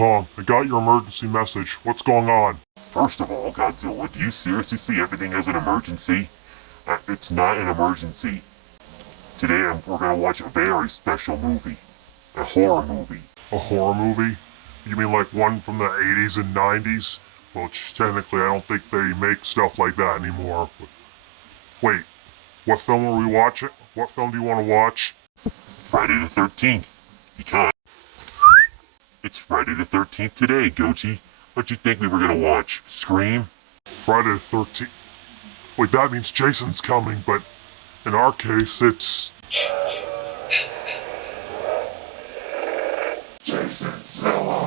Kong, I got your emergency message. What's going on? First of all, Godzilla, do you seriously see everything as an emergency? It's not an emergency. Today we're gonna watch a very special movie. A horror movie. A horror movie? You mean like one from the 80s and 90s? Well, technically I don't think they make stuff like that anymore. But wait, what film are we watching? What film do you want to watch? Friday the 13th. Because it's Friday the 13th today, Gochi. What do you think we were gonna watch? Scream? Friday the 13th. Wait, that means Jason's coming, but in our case, it's... Jason Zilla!